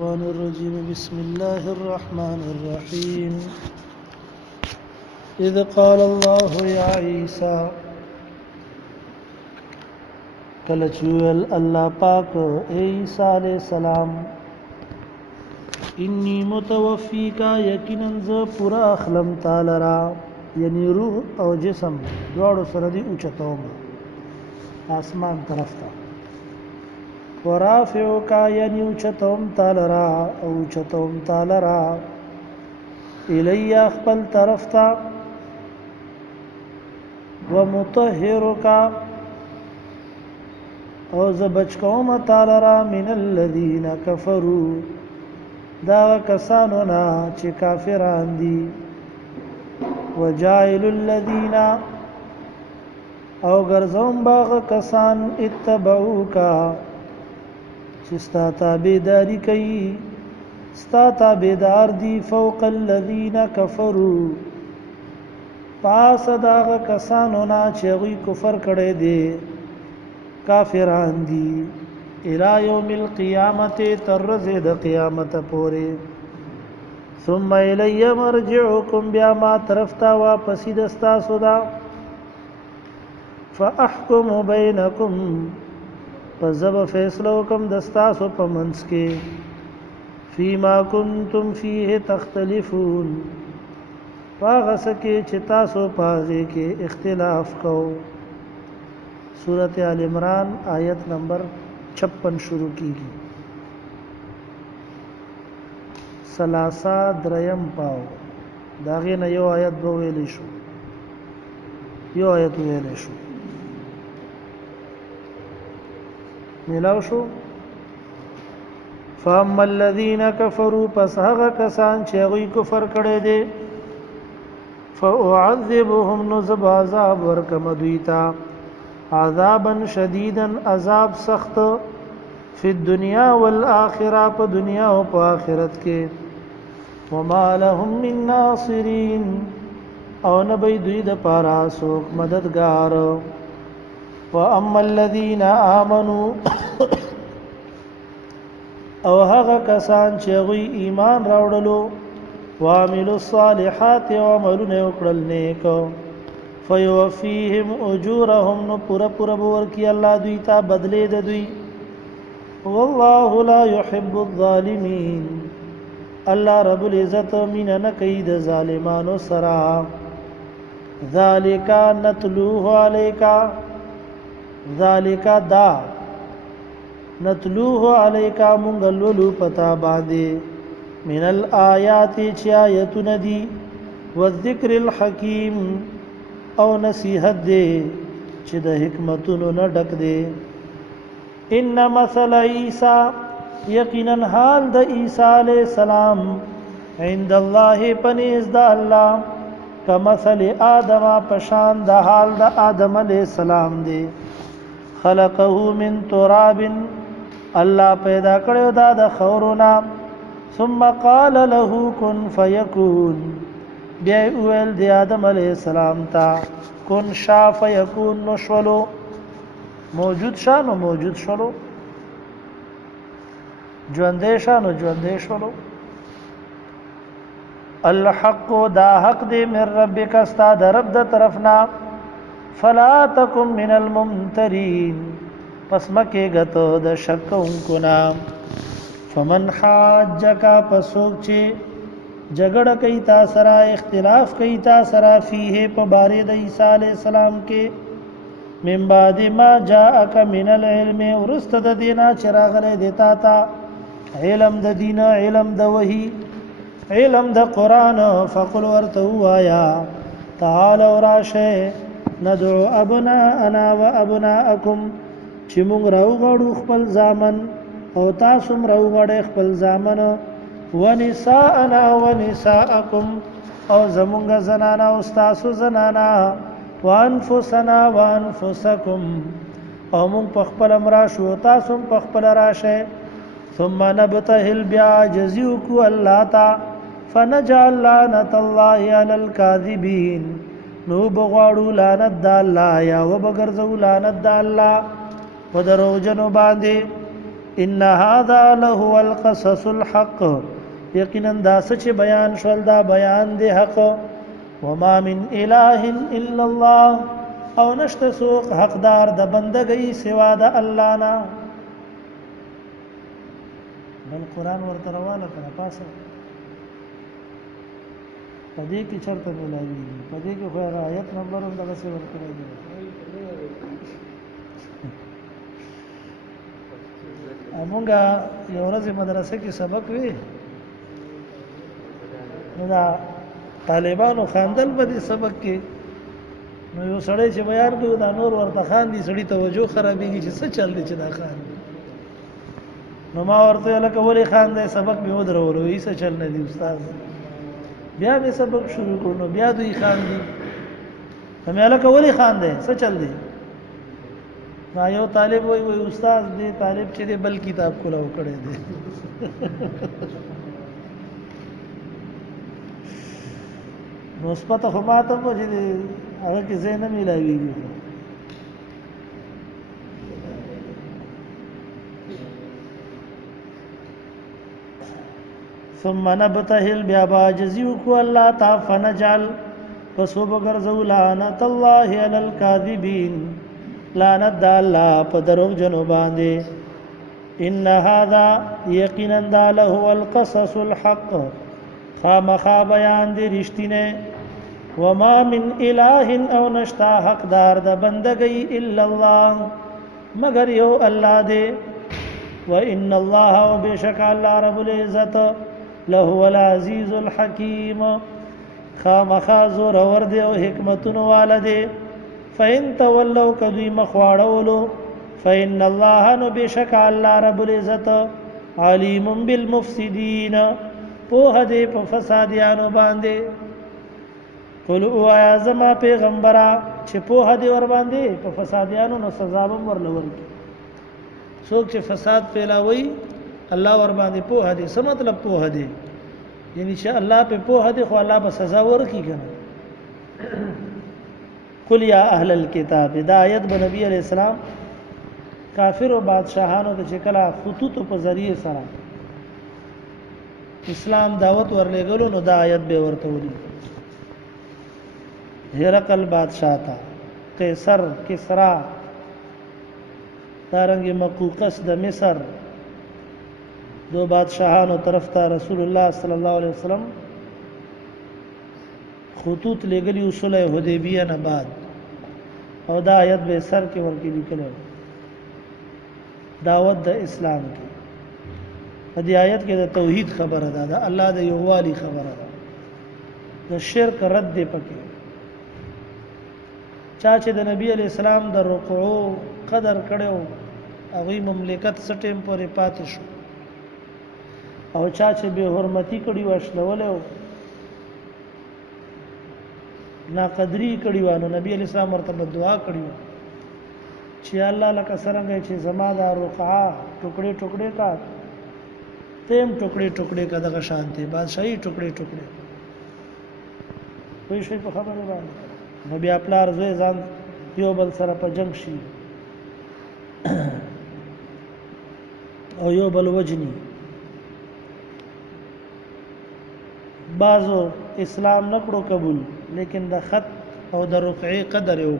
الشيطان الرجيم بسم الله الرحمن الرحيم إذ قال الله يا عيسى کلچویل الله پاک عیسی علیہ السلام انی متوفیکا یقینا ز پورا اخلم تعالی را یعنی روح او جسم دواړو سره دی اوچتوم آسمان طرف ته ورافعو کا یعنی اوچتوم تالرا اوچتوم تالرا الی اخبل طرف تا ومطهرو کا او زبچکوم تالرا من الذین کفرو دا کسانونا چه کافران دی وجائل الذین او گرزوم باغ کسان اتبعو کا ستا تابیداری کئی ستا تابیدار دی فوق الذین کفروا پاس داغ کسانونا چیغی کفر کڑے دے کافران دی الى یوم القیامت ترز دا قیامت پورے ثم الی مرجعکم بیا ما طرفتا واپسی دستا صدا فاحکم بینکم فزب فیصلو کم دستاسو پمنس کے فیما کنتم فیه تختلفون واغسکے چتاسو پاغے کے اختلاف کو سورت آل عمران آیت نمبر 56 شروع کی گی سلاسا دریم پاو داغین یو آیت بویلی شو یو آیت ویلی شو ملاو شو فاما الذين كفروا پس هغه کسان چې هغه کفر کړي دي فاعذبهم نذب عذاب ورکم دویتا عذابا شديدا عذاب سخت فی الدنیا والآخرہ په دنیا او په آخرت کې وما لهم من ناصرین او نبی دوی د پارا سوک مددگار واما الذين امنوا او هغه کسان چې غوی ایمان راوړلو وعملوا الصالحات وعملوا وکړل نیک فيوفيهم اجورهم نو پورا ورکی الله دوی ته بدلې د دوی والله لا يحب الظالمين الله رب العزت من نه کوي د ظالمانو سره ذالک نتلوه عليك ذالک دا نتلوه علیکا منگلولو پتا باندې من الآیات چی آیتون دی والذکر الحکیم او نصیحت دی چی دا حکمتونو نڈک دی ان مثل عیسی یقینا حال دا عیسی علیہ السلام عند اللہ پنیز دا اللہ کمثل آدم پشان دا حال دا آدم علیہ السلام دی خلقه من تراب الله پیدا کړو دا د خورنا ثم قال له كن فيكون بیا ویل دی آدم علیہ السلام تا کن شا فیکون نشولو موجود شانو موجود شولو ژوندې شانو ژوندې شولو الحق دا حق دی من ربک استا د رب د طرفنا فلا تکم من الممترین پس مکے گتو د شکونکو نام فمن حاجکا پسوک چے جگڑ کئی تا سرا اختلاف کئی تا سرا فیہ پبارے د عیسیٰ علیہ السلام کے من بعد ما جاءک من العلم ورست د دینا چراغلے دیتا تا علم د دین علم د وحی علم د قرآن فقل ورتو آیا تعالوا راشے ندعو ابناءنا و ابناءکم چې مونږ راوغړو خپل ځامن او تاسو هم راوغړئ خپل ځامن ونساءنا ونساءکم او زمونږ زنانا او تاسو زنانا وانفسنا وانفسکم او مونږ په خپل راشو تاسو هم په خپل راشئ ثم نبتهل بیا جزیوکو الله تا فنجعل لعنة الله علی الکاذبین نو بغواړو لعنت د الله یا وبګرځو لعنت د الله په دروژنو باندې ان هذا لهو القصص الحق یقینا دا سچ بیان شول دا بیان دی حق وما من اله الا الله او نشته سوق حقدار د بندګۍ سوا د الله نه بل قران ورته راواله کړه پاسه پدې کې چرته ملایي پدې کې خو آیت نمبر هم دغه څه ورکړی دی امونګه یو ورځ مدرسې کې سبق وی نو دا طالبانو خاندل په دې سبق کې نو یو سړی چې بیان کوي دا نور ورته خان دي سړی توجه خرابېږي چې څه چل دی چې دا خان نو ما ورته لکه ولې خان دی سبق به ودرولو یې څه چل نه دی استاد بیا به سبق شروع کړو بیا دوی خان دي همه لکه ولې خان دی څه چل دی ما یو طالب وای استاد دې طالب چې دې بل کتاب کولاو کړی دی نو سپته خو ماته مو چې هغه کې زه نه ملایويږي ثم نبتهل بیا باجزیو کو الله تا فنجعل فسوب غرزو لعنت الله علی الكاذبین لعنت الله په دروغ جنو باندې ان هذا یقینا له هو القصص الحق خامخا بیان دی رښتینه وما من اله او نشتا حقدار د بندګۍ الا الله مگر یو الله دی وان الله وبشک الله رب العزت له العزیز الحکیم خامخا زور ور دی او حکمتونو والده فإن تولوا کذی مخواړولو فإن الله نبشک الله رب العزت علیم بالمفسدین په هدي په فسادیانو باندې قل او یا زما پیغمبره چې په هدي ور باندې په فسادیانو نو سزا به ورلور کی څوک چې فساد پیلاوي الله ور باندې په هدي څه مطلب په هدي یعنی چې الله په هدي خو الله به سزا ورکي کنه قل یا اهل الكتاب هدایت به نبی علیہ السلام کافر او بادشاہانو ته چې کله خطوط په ذریعہ سره اسلام دعوت ورلېګلو نو دا آیت به ورته ولي هرقل بادشاہ تا قیصر کسرا دارنګ مقوقس د مصر دو بادشاہانو طرف ته رسول الله صلی الله علیه وسلم خطوط لګلی اصول حدیبیه نه بعد او دا آیت به سر کې ورکی لیکل دعوت د اسلام کې دې آیت کې د توحید خبره ده د الله د یووالي خبره ده د شرک رد دی پکې چا چې د نبی علی السلام د رکوع قدر کړو هغه مملکت سټیم پورې پاتې شو او چا چې به حرمتی کړي واشلولو نا قدری کړي وانه نبی علی السلام ورته دعا کړي چې الله لکه څنګه چې زما د رکوع ټوکړي ټوکړي کا تیم ټوکړي ټوکړي کا دغه شانتي بادشاہي ټوکړي ټوکړي وای شي په خبره باندې نبی خپل ارزوې ځان یو بل سره په جنگ شي او یو بل وجني بعضو اسلام نکړو قبول لیکن د خط او د رکعې قدر یو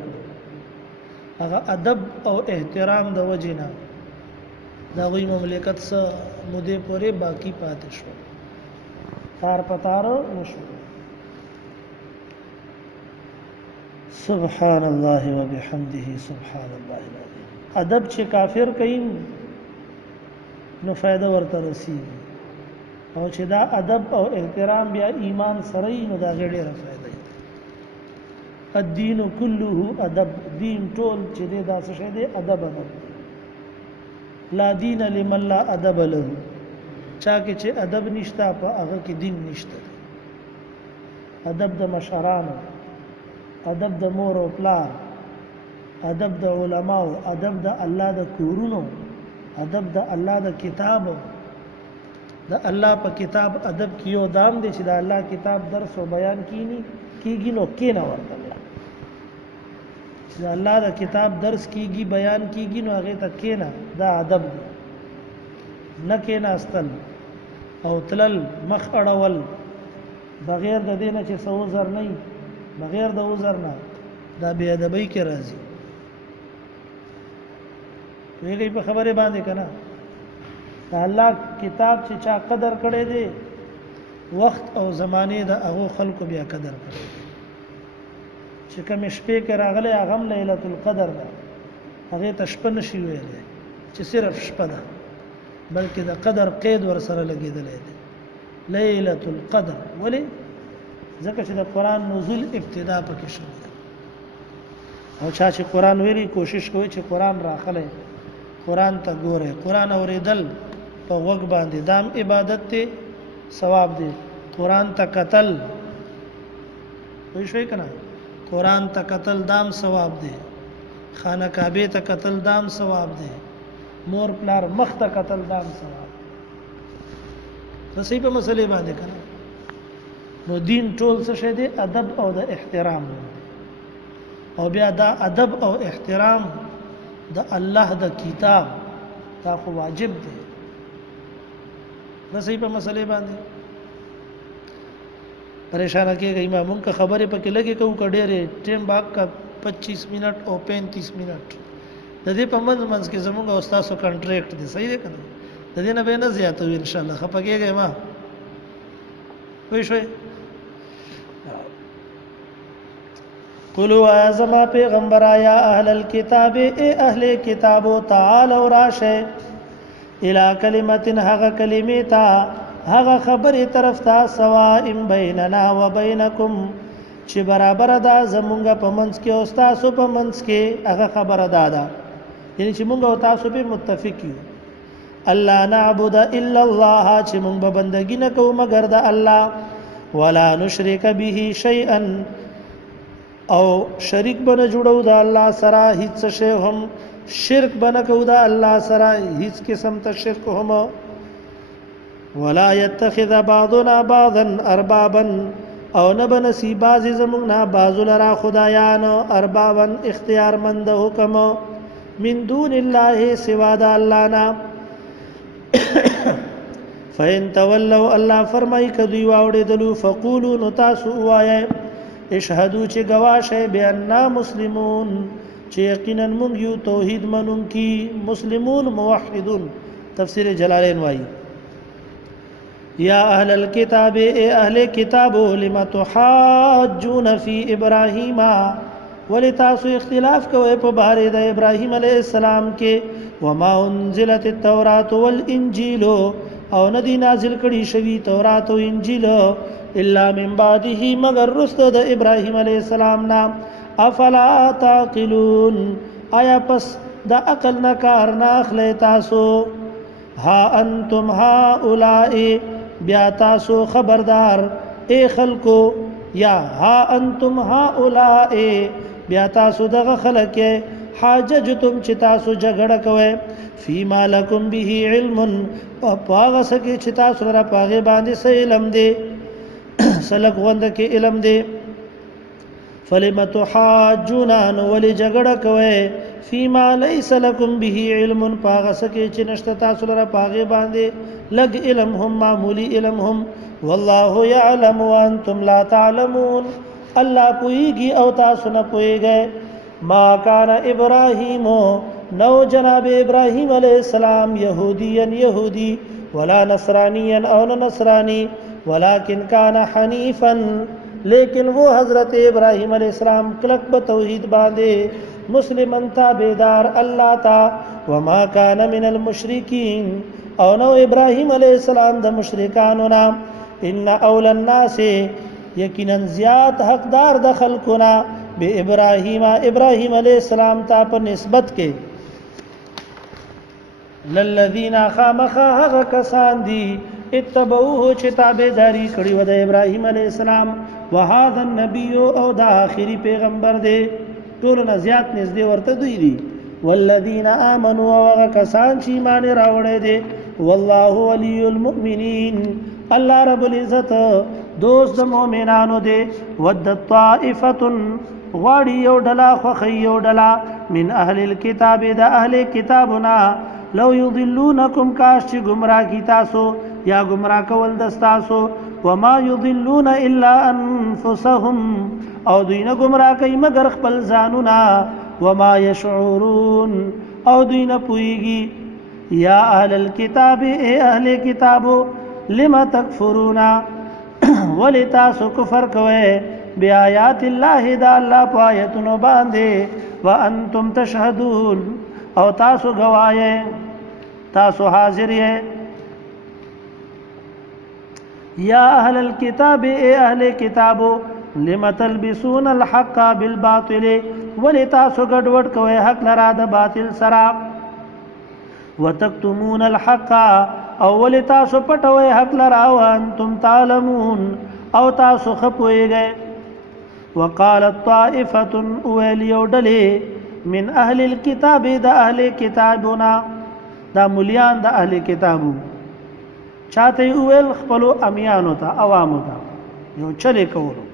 هغه ادب او احترام د وجنه دا غوی مملکت سره مودې پورې باقی پاتې شو تار پتارو نشو سبحان الله وبحمده سبحان الله العظیم ادب چې کافر کین نو فائدہ ورته رسیږي او چې دا ادب او احترام بیا ایمان سره نو دا ډېره فائدہ الدين كله ادب دین ټول چې دا څه شی دی ادب لا دین لمن لا ادب له چا کې چې ادب نشته په هغه کې دین نشته ادب د مشرانو ادب د مور او پلار ادب د علماو ادب د الله د کورونو ادب د الله د کتاب د الله په کتاب ادب کیو دام دي چې د الله کتاب درس او بیان کیږي نو کینا ورته چې الله د کتاب درس کیږي بیان کیږي نو هغه ته کینا دا ادب دی نه کېناستل او تلل مخ اړول بغیر د دې نه چې څه عذر نه وي بغیر د عذر نه دا بې ادبۍ کې راځي ویږي په خبره باندې کنه د الله کتاب چې چا قدر کړی دی وخت او زمانه د هغه خلکو بیا قدر کړی چې کوم شپې کې راغلی هغه ليله القدر ده هغه ته شپه نشي ویلې چې صرف شپه ده بلکې د قدر قید ور سره لګیدلې ده ليله القدر ولی ځکه چې د قران نزول ابتدا پکې شوی او چا چې قران ویلي کوشش کوي چې قران راخله قران ته ګوره قران اوریدل په وګ باندې دام عبادت ته ثواب دی قران ته قتل وای شوي کنه قران ته قتل دام ثواب دی خانه کعبه ته قتل دام ثواب دی مور پلار مخ ته قتل دام ثواب صحیح په مسلې باندې کنه نو دین ټول څه شه دی ادب او د احترام او بیا دا ادب او احترام د الله د کتاب دا خو واجب دی نو صحیح په مسلې باندې پریشان کېږي ما مونږ خبره پکې لګي کوو کډېره ټیم باغ کا 25 منټ او 35 منټ د دې په منځ کې زموږ استادو کانټریکټ دی صحیح دی کنه د دې نه به نه زیاته وي ان شاء الله خپګېږي ما وای شوي قولوا اعظم پیغمبر یا اهل الكتاب اے اهل کتابو تعالوا راشه الى کلمت هغه کلمې تا هغه خبره طرف تا سواء بیننا وبینکم چې برابر ده زمونږ په منځ کې او تاسو په منځ کې هغه خبره ده یعنی چې مونږ او تاسو په متفق یو الله نعبد الا الله چې مونږ به بندګی نه کوو مگر د الله ولا نشرک به شیئا او شریک بنه جوړو د الله سره هیڅ شی هم شرک بنه کو د الله سره هیڅ قسم ته شرک هم ولا يتخذ بعضنا بعضا اربابا او نه بنسی باز زمون نه بازو لرا خدایان اربابا اختیار مند حکم من دون الله سوا د الله نه فین تولوا الله فرمای کدی واوړې دلو فقولوا نتاسو وای اشهدو چې گواشه بیاننا مسلمون چې یقینا موږ یو توحید منونکي مسلمون موحدون تفسیر جلالین وای یا اهل الكتاب اے اهل کتاب لما تحاجون فی ابراهیم ولتاسو اختلاف کوئ په باره د ابراهیم علیه السلام کې وما انزلت التوراۃ والانجیل او ندی نازل کړي شوی تورات او انجیل الا من بعده مگر رسل د ابراهیم علیه السلام نام افلا تعقلون آیا پس د عقل نه کار نه اخلي تاسو ها انتم هؤلاء بیا تاسو خبردار اے خلکو یا ها انتم هؤلاء بیا تاسو دغه خلک حاججتم چې تاسو جګړه کوئ فيما لكم به علم او پاغه سکه چې تاسو را پاغه باندې سې علم دی سلک وند کې علم دی فلم تحاجون ول جګړه کوئ فيما ليس لكم به علم پاغه سکه چې نشته تاسو را پاغه باندې لګ علم هم معمولی علم هم والله يعلم وانتم لا تعلمون الله پويږي او تاسو نه پويږئ ما كان ابراهيم نو جناب ابراهيم عليه السلام يهوديا يهودي ولا نصرانيا او نصراني ولكن كان حنيفا لیکن وہ حضرت ابراہیم علیہ السلام کلک بتوحید باندے مسلمان تابعدار اللہ تا وما كان من المشرکین او نو ابراہیم علیہ السلام د مشرکانونا ان اول الناس یقینا زیات حقدار د خلقنا بے ابراہیم علیہ السلام تا پر نسبت کے للذین خامخا هغه کسان دي اتبعوه چې تابعداري کړی و د ابراهیم علیه السلام وهذا النبي او دا آخري پیغمبر دی ټول نه زیات نږدې ورته دوی دي والذین آمنوا هغه کسان چې ایمان راوړی دي والله ولي المؤمنین الله رب العزت دوست د مؤمنانو دی ود طائفه غواړي یو ډلا خوښي یو ډلا من اهل الكتاب د اهل کتابنا لو یضلونکم کاش چې گمراه کی تاسو یا گمراه کول دستاسو وما یضلون الا انفسهم او دوی نه گمراه کوي مگر خپل ځانونه وما یشعرون او دوی نه پوهیږي یا اهل الكتاب اے اهل کتابو لما تکفرون ولتاسو کفر کوئ بیاات الله دا الله په آیتونو باندې وانتم تشهدون او تاسو گواهی تاسو حاضر یې یا اهل الكتاب اے اهل کتابو لما تلبسون الحق بالباطل ولتاسو ګډوډ کوئ حق لرا د باطل سره وتكتمون الحق او ولتاسو پټوئ حق لرا وانتم تعلمون او تاسو خپوئږئ وقالت طائفة وليودلي من أهل الكتاب دا أهل كتابنا دا مليان دا أهل كتابو چاہتے اویل خپلو امیانو تا عوامو تا یو چلے کولو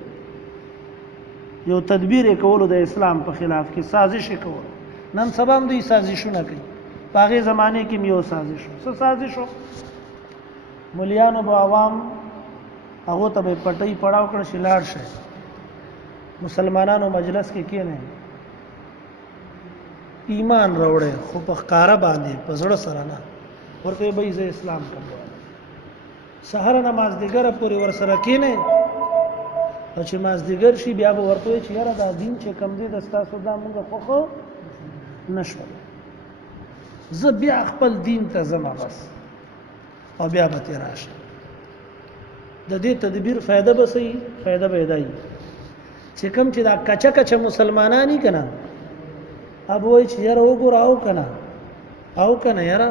یو تدبیر کولو دا اسلام په خلاف کی سازش کولو نن سبا هم دوی سازشونه کوي باغی زمانے کی یو سازشو مليانو با عوام هغه ته پټي پړاو کړ شلاړ شه مسلمانانو مجلس کې کېنه ایمان راوړې خو په ښکارا باندې په زړه سره نه ورته به یې اسلام کوي سحر نماز دیګره پوری ور سره کېنه او چې ماز دیګر شي بیا به ورته چې یاره دا دین چې کم دي د تاسو دا موږ خو نشو زه بیا خپل دین ته زما بس او بیا به تیراشه د دې تدبیر فائدہ به سي فائدہ به دی چې کوم چې دا کچا مسلمانانی کنا اب وای چې یاره وګوراو کنه یاره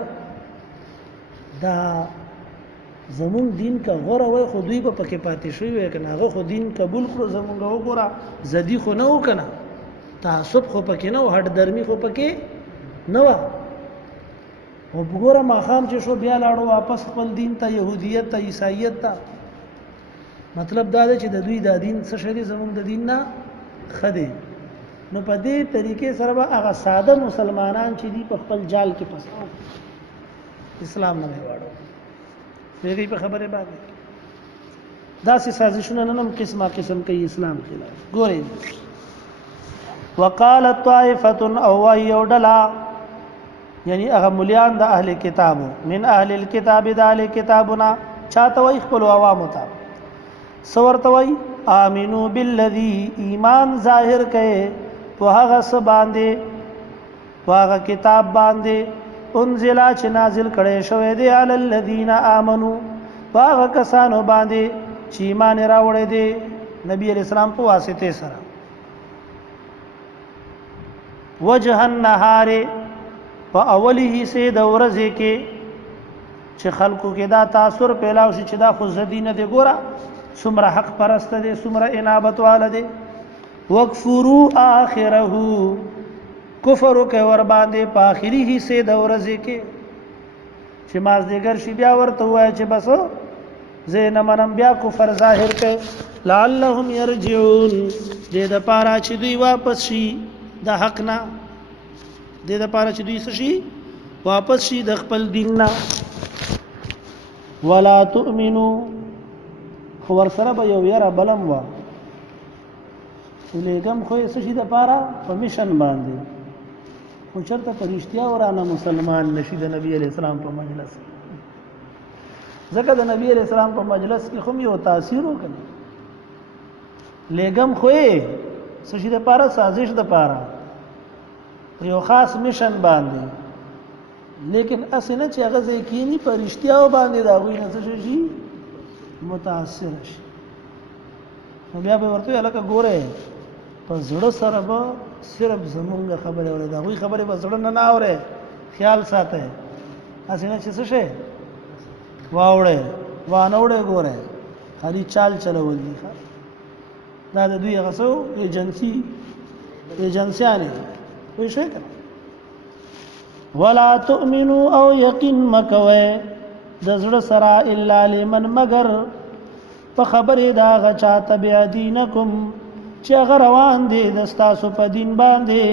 دا زمون دین کا غوړه وای خو دوی په پکې پاتې شوی وای کنه هغه خو دین قبول کړو زمونږ وګورا زدي خو نه وکنه تعصب خو پکې نه هټ درمی خو پکې نه و او وګوره ما خام چې شو بیا لاړو واپس خپل دین ته يهودیت ته عیسایت ته مطلب دا دی چې د دوی د دین څه شری زموږ د دین نه خدي نو په دې طریقې سره به هغه ساده مسلمانان چې دی په خپل جال کې پسو اسلام نه واړو دغه په خبره باندې دا سي سازشونه نن قسمه قسم کوي اسلام خلاف ګورئ وقالت طائفه او يودلا یعنی هغه مليان د اهل کتابو من اهل الكتاب د اهل کتابنا چاته وای خپل عوامو ته سورتوي امنو بالذي ایمان ظاهر کئ په هغه س باندې واغه کتاب باندې انزل چې نازل کړي شوی دی علی الذین آمنو واغه کسانو باندې چې ایمان راوړی دی نبی علیہ السلام په واسطه سره وجه النهار په اوله سه د ورځې کې چې خلکو کې دا تاثر پیلاو شي چې دا خو زدینه دی ګوره سمره حق پرست دي سمره انابت والده وکفروا اخره کفر کوي ور باندې په اخري حصے د ورځې کې چې ماز دیګر شي بیا ورته وای چې بس زین منم بیا کفر ظاهر کوي لعلهم يرجعون دې د پاره چې دوی واپس شي د حق نه دې د پاره چې دوی شي واپس شي د خپل دین نه ولا تؤمنوا خو ور سره به یو یاره بلم و ولېګم خو یې شي د پاره په میشن باندې خو چرته پرشتیا ورانه مسلمان نشي د نبی علی السلام په مجلس ځکه د نبی علی السلام په مجلس کې هم یو تاثیر وکړي لېګم خو یې شي د پاره سازش د پاره یو خاص میشن باندې لیکن اسنه چې هغه ځکینی پرشتیا باندې دا غوي نه شي متاثر شي نو بیا به ورته الکه ګوره په زړه سره به صرف زمونږ خبره اوري دا غوي خبره به زړه نه اوري خیال ساته اسنه چې څه شي واوړې وانوړې ګوره خالي چال چلول دي دا د دوی غسو ایجنسیانه وي شي کنه ولا تؤمنوا او یقین مکوي د زړه سره الا لمن مگر په خبره دا غچا تبع دینکم چې غروان دي د تاسو په دین باندې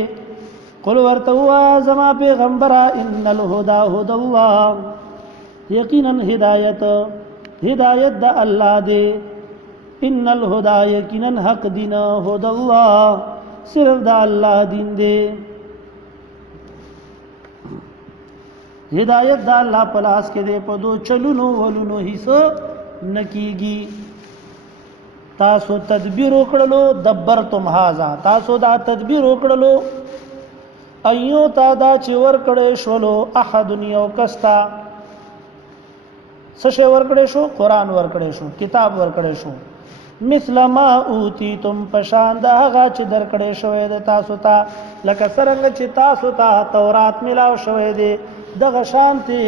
قل ورتوا زما پیغمبرا ان الهدى هدى الله یقینا ہدایت دا اللہ دے ان الهدى یقینا حق دین هدى الله صرف دا اللہ دین دے ہدایت دا اللہ پلاس کے دے پدو چلونو ولونو حصہ نکیگی تاسو تدبیر وکړلو دبرتم هذا تاسو دا تدبیر وکړلو ایو تا دا چې ور کړې شولو احد یو کستا سشه ور کړې شو قران ور کړې شو کتاب ور کړې شو مثل ما اوتیتم پشان دا هغه چې در کړې شوې د تاسو ته لکه څنګه چې تاسو ته تورات ملاو شوې دي دغه شانتي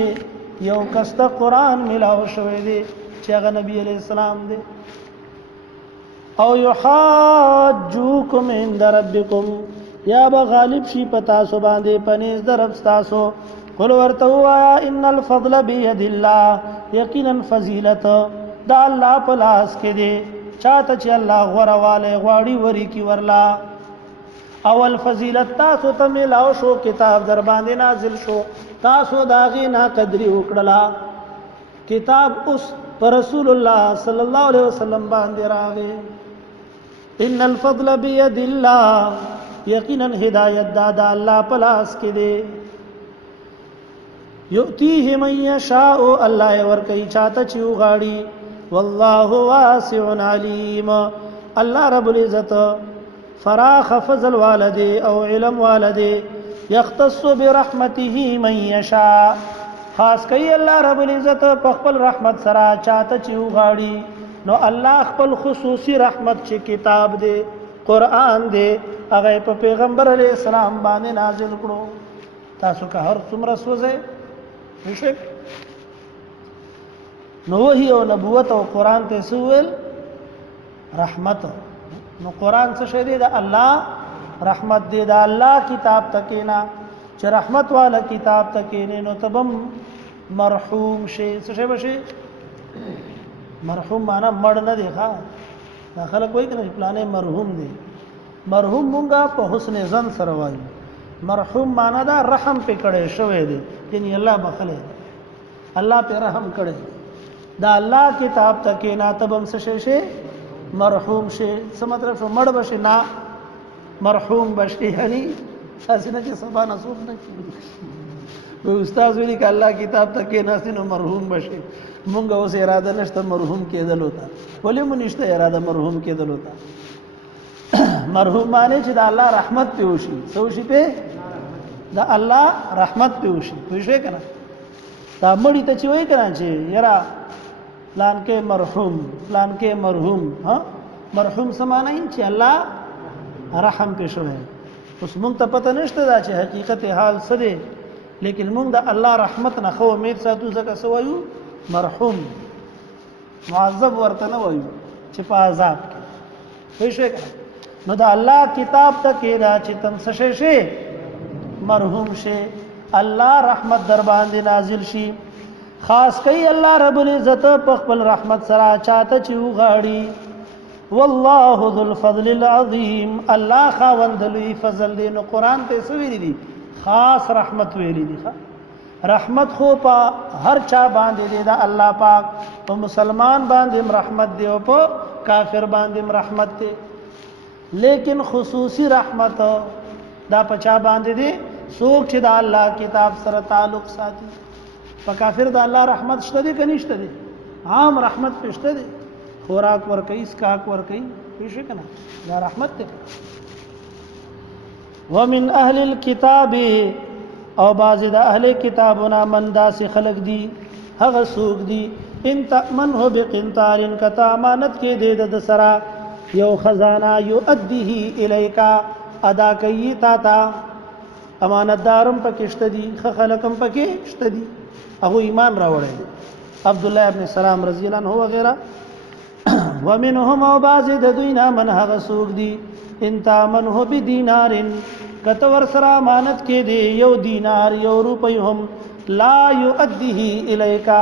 یو کستا قران ملاو شوې دي چې هغه نبی علیہ السلام دی او یحاجوکم عند ربکم یا به غالب شي پتا سو باندې پنيز درب تاسو قل ورتوا ان الفضل بيد الله یقینا فضیلت دا الله په لاس کې دی چاته چې الله غورواله غواړي وری کی ورلا اول فضیلت تاسو ته ملاو شو کتاب در باندې نازل شو تاسو داغي نا قدرې وکړلا کتاب اوس پر رسول الله صلی الله علیه وسلم باندې راغی ان الفضل بيد الله یقینا ہدایت دا اللہ پلاس کے دے یؤتیہ من یشاء اللہ ورکی چاہتا چیو غاڑی واللہ واسع علیم اللہ رب العزت فراخ فضل والدے او علم والدے یختص برحمته من یشاء خاص کئی اللہ رب العزت پخپل رحمت سرا چاہتا چیو غاڑی نو اللہ خپل خصوصی رحمت چی کتاب دے قرآن دے هغه په پیغمبر علیہ السلام باندې نازل کړو تاسو که هر څومره سوځي وشک نو وحی او نبوت او قرآن ته سوال رحمت نو قرآن څه شی دی د الله رحمت دی د الله کتاب تکینا چې رحمت والا کتاب تکینه نو تبم مرحوم شي څه شی بشي مرحوم معنا مړ نه دی ښا دا خلک وایي کنه پلانې مرحوم دی مرحوم مونږه په حسن ظن سره وایو مرحوم معنا دا رحم په کړه شوی دی یعنی الله بخله الله په رحم کړه دا الله کتاب تکې ناتبم څه شي مرحوم شي څه مطلب شو مړ بشي نا مرحوم بشي یعنی اسنه چې سبا نصوب نه و استاد ویلي ک الله کتاب تکې ناسینو مرحوم بشي مونږ اوس اراده نشته مرحوم کېدل وتا ولې مونږ نشته اراده مرحوم کېدل وتا مرحوم معنی چې د الله رحمت په وشي سوشي په د الله رحمت په وشي پوښښ کنه دا مړی ته چې وای کنه چې یرا پلان کې مرحوم پلان کې مرحوم ها مرحوم سمانه چې الله رحم په شوه اوس مونږ ته پته نشته دا چې حقیقت حال څه دی لیکن مونږ د الله رحمت نه خو امید ساتو ځکه سوایو مرحوم معذب ورته نه وایو چې په عذاب کې پوښښ کنه نو دا الله کتاب تکې دا چې تم څه شي مرحوم شي الله رحمت در باندې نازل شي خاص کوي الله رب العزت په خپل رحمت سره چاته چې وغاړي والله ذو الفضل العظیم الله خاوند لوی فضل دی نو قران ته سوي دي خاص رحمت ویلي دي رحمت خو په هر چا باندې دی دا الله پاک په مسلمان باندې رحمت دی او په کافر باندې رحمت دی لیکن خصوصی رحمت دا پچا باندې دي څوک چې د الله کتاب سره تعلق ساتي په کافر د الله رحمت شته دي کني شته دي عام رحمت پښته دي خوراک ور کوي اسکاک ور کوي پېښه کنه دا رحمت ده ومن اهل الكتاب او بعض د اهل کتابنا من داس خلق دي هغه څوک دي ان تامنه بقنطار کتا امانت کې د سرا یو خزانه یؤدیه الیکا ادا کوي تا امانتدارم پکې شته دي خلکم پکې شته دي هغه ایمان راوړل عبد الله ابن سلام رضی الله عنه وغيرها ومنهم بعض د دوینا من هغه سوق دي ان تامنه بدینار کته ور سره امانت کې دی یو دینار یو روپۍ هم لا یؤدیه الیکا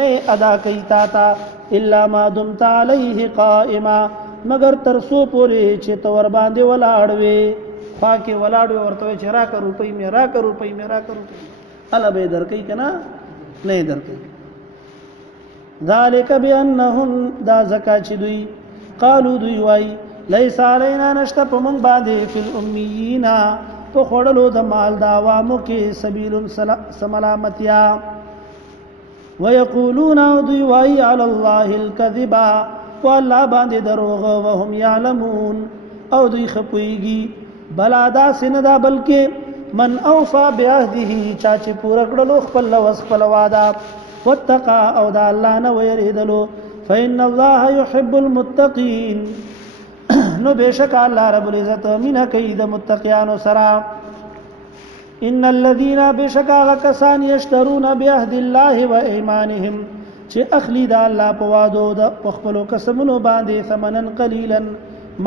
نه ادا کوي تا الا ما دمت علیه قائما مگر ترسو پوری چې تور باندې ولاړ وي خوا کې ولاړ ورته چې راکه روپۍ مې راکه روپۍ مې راکه روپۍ الله به درکې کنه نه درکې ذالک بانهم دا زکات چې دوی قالو دوی وای لیس علینا نشته په موږ باندې فی الامیین په خړلو د مال د عوامو کې سبیل سملامتیا ويقولون دوی وای علی الله الکذب والله باندې دروغ وهم یعلمون او دوی خپویږي بلا دا سندا بلکې من اوفا بعهده چا چې پورا کړلو خپل وس خپل وعده واتقى او دا الله نه ويریدلو فإن الله يحب المتقين نو بشک الله رب العزت مینا کوي د متقیانو سره ان الذين بشک غکسان یشترون بعهد الله وايمانهم چې اخلي د الله په وعدو د خپل قسمونو باندې ثمنن قليلا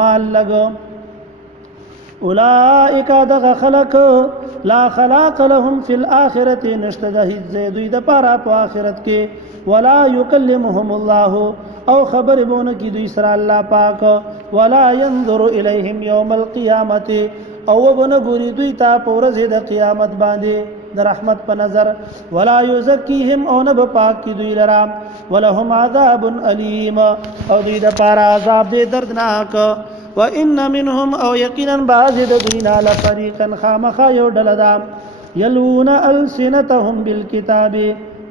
مال لګ اولئک دغ خلق لا خلاق لهم فی الاخرة نشتده زیدوی د پارا په آخرت کې ولا یکلمهم الله او خبر بونه کی دوی سره الله پاک ولا ينظر الیهم یوم القیامت او بونه ګوري دوی ته په ورځ د قیامت باندې د رحمت په نظر ولا یزکیهم او نه پاک کی دوی لرا ولهم عذاب الیم او دوی د پارا عذاب دې دردناک وان منهم او یقینا بعض د دوینا لفریقا خامخا یو ډلدا یلون السنتهم بالکتاب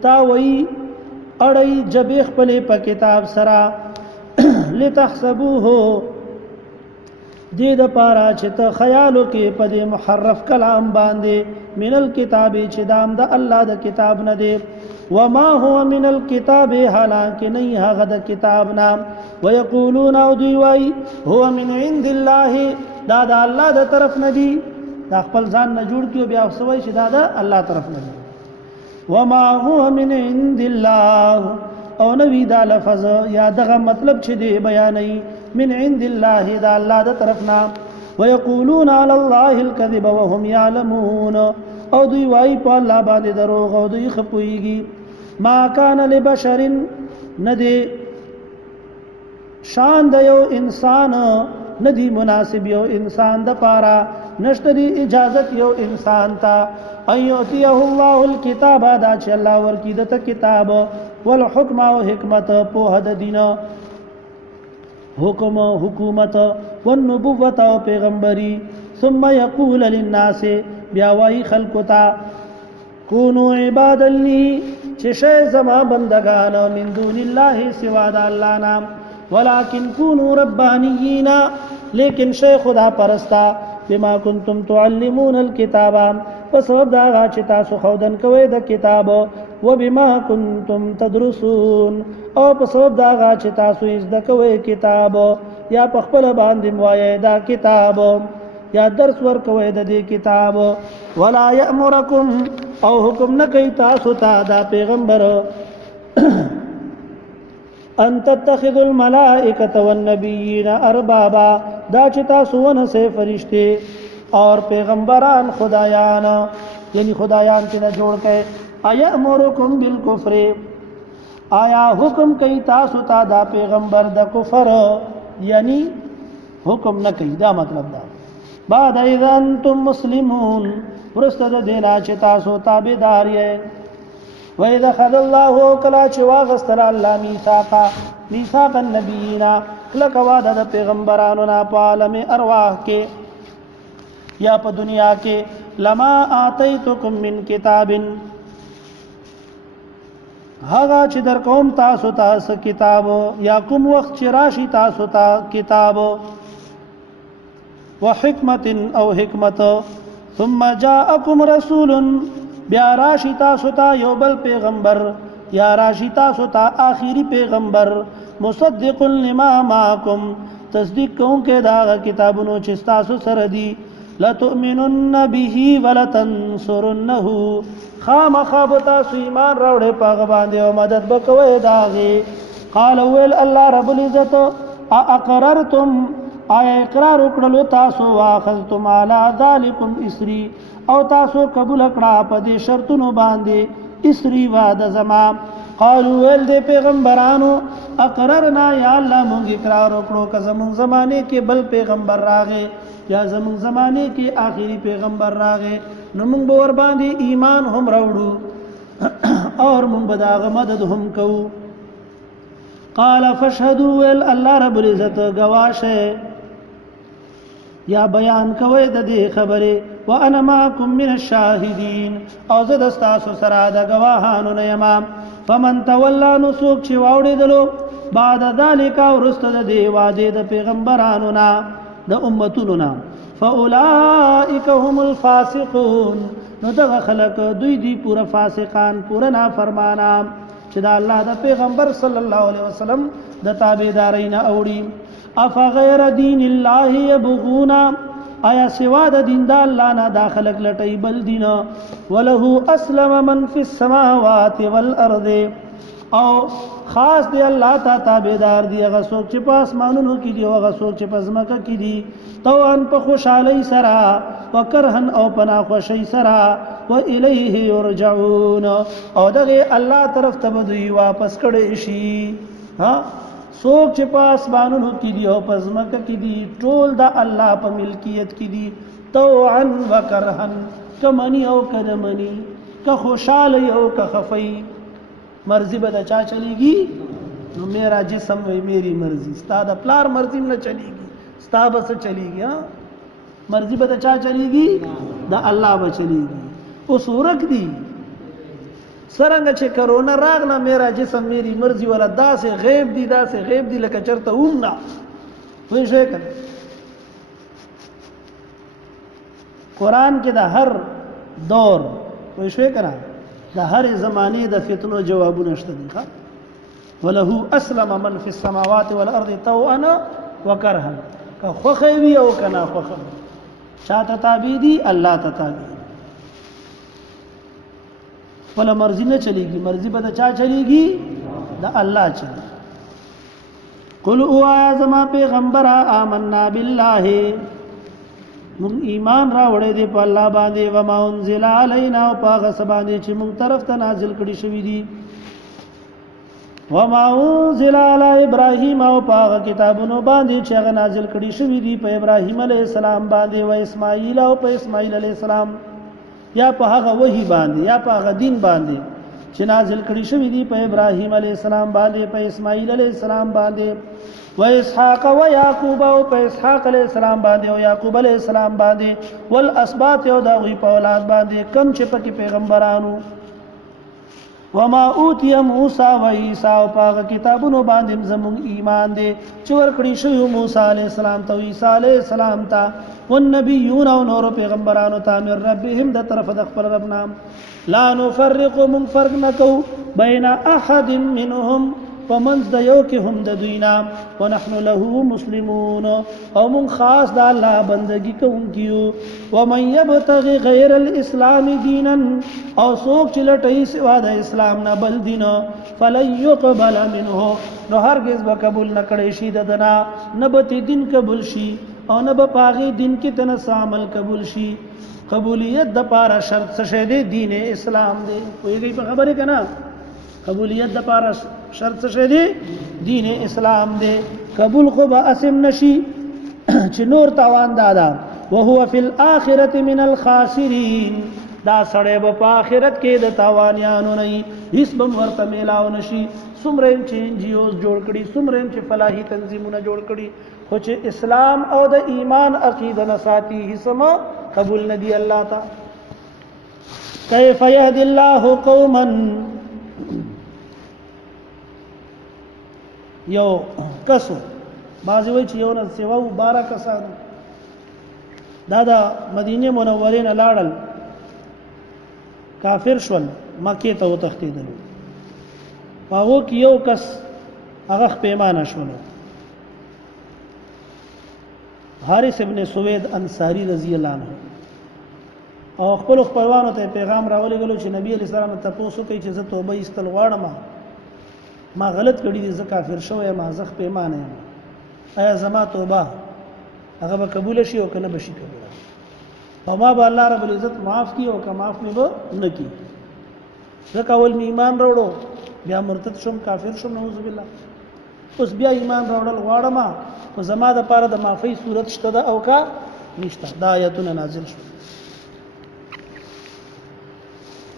تا وی اړی جبې خپل په کتاب سره لتحسبوه دې د پارا چې ته خیالو کې په دې محرف کلام باندې من الكتاب چې دام د الله د کتاب نه دی وما هو من الكتاب حالانکه نه هغه د کتاب نام ويقولون او دوی وای هو من عند الله دا د الله د طرف نه دی دا خپل ځان نه جوړ کیو بیا وسوي چې دا د الله طرف نه دی وما هو من عند الله او نوی دا لفظ یا دغه مطلب چې دی بیانې من عند الله دا الله د طرفنا ويقولون على الله الكذب وهم يعلمون او دوی وای په الله باندې دروغ او دوی خپويږي ما کان لبشر ندی شان د یو انسان ندی مناسب یو انسان د پارا نشته دی اجازت یو انسان تا ايوتيه الله الكتاب دا چې الله ورکی د کتاب والحکم او حکمت په هد دین حکم حکومت والنبوت او پیغمبري ثم يقول للناس بیا وای خلقتا كونوا عبادا لي چې شای زما بندگان من دون الله سوا د الله نام ولكن كونوا ربانيين لیکن شای خدا پرستا بما كنتم تعلمون الكتاب فسبب دا چې تاسو خودن کوي د کتاب وبما كنتم تدرسون او په سبب دا چې تاسو یې زده کوي کتاب یا په خپل باندې موایې دا کتاب یا درس ور کوي د دې کتاب ولا یامرکم او حکم نه کوي تاسو ته دا پیغمبر ان تتخذوا الملائکه والنبیین اربابا دا چې تاسو ونه سه فرشته اور پیغمبران خدایان یعنی خدایان ته جوړ کړي آیا امرکم بالکفر آیا حکم کوي تاسو ته دا پیغمبر د کفر یعنی حکم نه کوي دا مطلب دا بعد اذا انتم مسلمون ورسته دینا چې تاسو تابعدار یې واذا خذ الله کلا چې واغستل الله میثاق النبیین لک وعده د پیغمبرانو نه په عالم ارواح کې یا په دنیا کې لما اتیتکم من کتاب هغه چې در کوم تاسو ته کتاب یا کوم وخت چې راشي تاسو ته کتاب وحکمت او حکمت ثم جاءکم رسول بیا راشي تاسو ته یو بل پیغمبر یا راشي تاسو ته آخري پیغمبر مصدق لما معكم تصدیق کوونکې دا کتابونو چې تاسو سره دي لتؤمنن به ولتنصرنه خامخابتا سو ایمان راوړې پاغه باندې او مدد وکوي داغي قال ويل الله رب العزت اقررتم آیا اقرار وکړلو تاسو واخذتم على ذلكم اسري او تاسو قبول کړه په دې شرطونو باندې اسري وعده زما قالوا ویل دے پیغمبرانو اقررنا یا اللہ مونږ اقرار وکړو که زمونږ زمانه کې بل پیغمبر راغی یا زمونږ زمانه کې آخري پیغمبر راغی نو مونږ به ور باندې ایمان هم راوړو اور مونږ به داغه مدد هم کوو. قال فاشهدوا ویل الله رب العزت گواشه یا بیان کوي د دې خبره وانا معكم من الشاهدين او زه د تاسو سره د گواهانو نه یم. فمن تولى نسوک چې واوړې دلو بعد ذلك ورسته د دې وعده د پیغمبرانو نه د امتونو نه فاولئک هم الفاسقون نو دغه خلق دوی دی پورا فاسقان پورا نافرمانا چې د الله د پیغمبر صلی الله علیه وسلم د تابعداري نه اوړي. افغیر دین الله یبغون آیا سوا د دین د الله نه داخلك لټي بل دین وله اسلم من فی السماوات والارض او خاص دی الله ته تابعدار دی هغه څوک چې په اسمانونو کې دی او هغه څوک چې په ځمکه کې دی توان په خوشحالي سره وکرهن او پنا خوشي سره و الیه یرجعون او دغه الله طرف ته دوی واپس کړي شي. ها څوک چې په اسمانونو کې دی او په ځمکه کې دی ټول د الله په ملکیت کې دی طوعا وکرهن کمنی او کرمنی که خوشاله او که خفی مرضی به د چا چلیږي نو میرا جسم وی میری مرضی ستا د پلار مرضی نه چلیږي ستا بس چلیږي. مرضی به د چا چلیږي د الله به چلیږي. اوس ورک دی سرنګ چې کرونا راغله میرا جسم میری مرضی ولا داسې غیب دی داسې غیب دی لکه چرته ومنه وای شي کنه. قران کې د هر دور وای شي کنه د هر زمانه د فتنو جوابونه شته دي. ښا وله اسلم من فی السماوات والارض طوعا وكرها که خوخوي او کنا خوخه چاته تابع دي الله ته تابع ولا مرضی نه چلیږي مرضی به د چا چلیږي د الله چلی. قل او اعظم پیغمبر آمنا بالله مون ایمان را وړې دی په الله باندې و ما انزل علینا او پاغه سبانه چې مون طرف ته نازل کړي شوی دي و ما انزل علی ابراهیم او پاغه کتابونو باندې چې هغه نازل کړي شوی دي په ابراهیم علیه السلام باندې و اسماعیل او په اسماعیل علیه السلام یا په هغه وحی باندې یا په هغه دین باندې چې نازل کړي شوی دي په ابراهیم علیه السلام باندې په اسماعیل علیه السلام باندې و اسحاق و یعقوب او په اسحاق علیه السلام باندې او یعقوب علیه السلام باندې والاسباط او د غوی په اولاد باندې کم چې پکې پیغمبرانو وما اوتی موسی و عیسی او په کتابونو باندې زموږ ایمان دي چې ورکړي شوی موسی علیه السلام ته عیسی علیه السلام ته والنبیون او نور پیغمبرانو ته من ربهم د طرف د خپل رب نام لا نفرق من فرق نکو بین احد منهم ومنز د یو کې هم د دوی نام ونحن له مسلمون او من خاص د الله بندگی کوونکیو. ومن یبتغي غیر الاسلام دینا او څوک چې لټي سوا د اسلام نه بل دین فلن يقبل منه نو هرگز به قبول نه کړي شي دنا نه به دین قبول شي او نه به پاغي دین کې تنه عمل قبول شي. قبولیت د پاره شرط څه دی دین اسلام دی ویږي په خبره کنا قبولیت د پاره شرط څه دی دین اسلام دی. قبول خو به اسم نشي چې نور تاوان دادا وهو فی الاخره من الخاسرین دا سړی به په آخرت کې د تاوانیانو نه هیڅ به ورته میلاو نشي. څومره چې انجیوز جوړ کړي څومره چې فلاحي تنظیمونه جوړ کړي خو چې اسلام او د ایمان عقیده نه ساتي هیڅ قبول نه دی الله تعالی. کیف یهدی الله قوما یو کسو بعضی وی چې یو نه سیوا 12 کسانو دا مدینه منوره نه لاړل کافر شول مکه ته وتښتیدل هغه کې یو کس هغه پیمانه شول حارث ابن سوید انصاری رضی الله عنه او خپل خپلوانو ته پیغام راولېږلو چې نبی علیہ السلام ته تاسو کوي چې زه توبه ایستل غواړم ما غلط کړی دي زه کافر شوی ما زخ پیمانه یم آیا زما توبه هغه به قبول شي او کنه بشي قبول او ما به الله رب العزت معاف کی او که معاف نه به نکی ځکه ول ایمان وروړو بیا مرتد شم کافر شم نعوذ بالله اوس بیا ایمان راوړل غواړم او زما د پاره د معافی صورت شته ده او کا نشته دا آیتونه نازل شو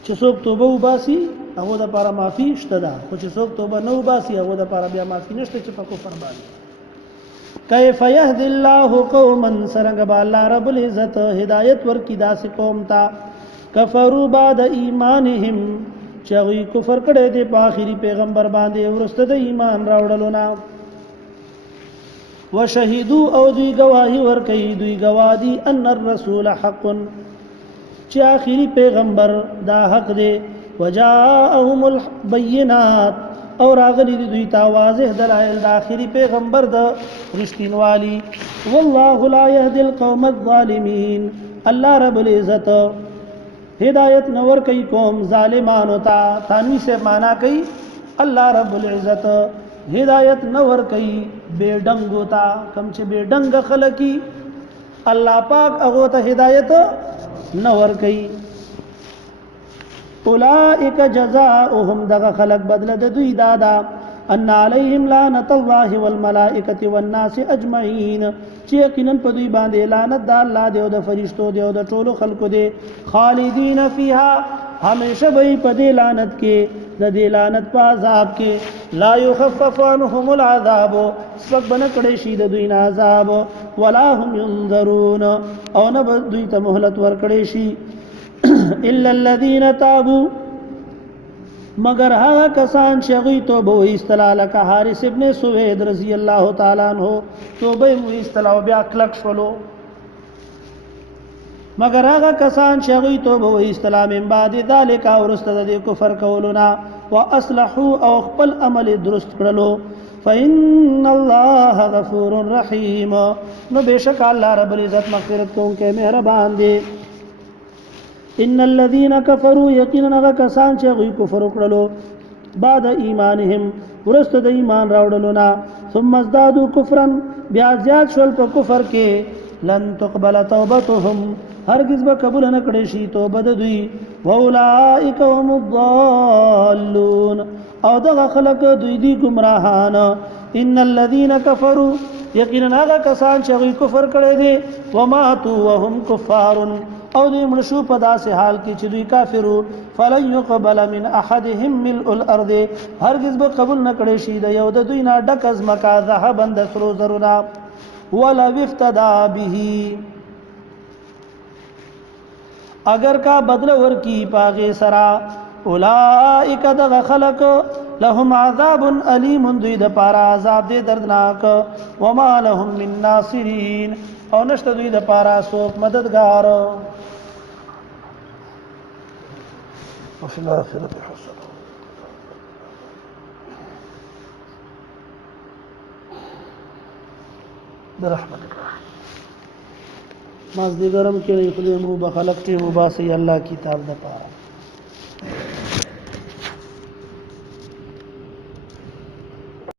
چې څوک توبه وباسي هغه د پاره معافی شته ده خو چې څوک توبه نه وباسي هغه د پاره بیا معافی نشته چې په کفر باندې کیف یهدی الله قوما سرنګ با الله رب العزت هدایت ورکی داسې قوم ته کفروا بعد ایمانهم چې وی کفر کړي دي په آخري پیغمبر باندې ورسته د ایمان راوړلو نه وشهدوا او دوی گواهی ورکړي دوی گواهی ان الرسول حق چې آخري پیغمبر دا حق دی وجاءهم البينات او راغلي دوی ته واضح دلایل د آخري پیغمبر د رښتینوالي والله لا يهدي القوم الظالمين الله رب العزت ہدایت نور کئی قوم ظالمانو تا تانوی سے مانا کئی اللہ رب العزت ہدایت نور کئی بے ڈنگو تا کم چھ بے ڈنگ خلقی اللہ پاک اغو تا ہدایت نور کئی اولئک جزاؤہم دغ خلق بدل دوی دادا ان علیہم لعنت اللہ والملائکۃ والناس اجمعین چې یقینا په دوی باندې لعنت د الله دی او د فرشتو دی او د ټولو خلقو دی خالدین فیها همیشه به په دې لعنت کې د دې لعنت په عذاب کې لا یخفف عنهم العذاب سپک بنه کړي شي د دوی نه عذاب ولا هم ينذرون او نه دوی ته مهلت ورکړي شي الا الذين تابوا مگر هغه کسان چې غوی توبه وایستله لکه حارث ابن سوید رضی الله تعالی عنہ توبه وایستله او بیا کلک شولو مگر هغه کسان چې غوی توبه وایستله من بعد ذلک ورسته د کفر کولونه واصلحوا او خپل عمل درست کړلو فإن الله غفور رحیم نو بشک الله رب العزت مغفرت کوونکی مهربان دی ان الذين كفروا يقينا كسان چې غوی کفر وکړلو بعد ایمانهم ورسته د ایمان راوړلو نه ثم ازدادوا كفرا بیا زیات شول په کفر کې لن تقبل توبتهم هرگز به قبول نه کړي شي توبه د دوی واولئک هم الضالون او دغه خلق دوی دي گمراهان ان الذين كفروا یقینا هغه کسان چې غوی کفر کړي دي وماتوا وهم کفار او دوی مرشو په داسې حال کې چې دوی کافرو فلن يقبل من احدهم ملء الارض هرگز به قبول نه کړي شي د یو د دوی نه ډک از مکا ذهبا د سرو زرنا ولا افتدا به اگر کا بدل ورکی پاغه سرا اولئک دغ خلق لهم عذاب علیم دوی د پارا عذاب دې دردناک وما لهم من ناصرین او نشته دوی د پارا څوک مددگار وفي الآخرة حسنة برحمتك مازدیګرم کې خدای مو بخلق ته مباسي الله کتاب د پاره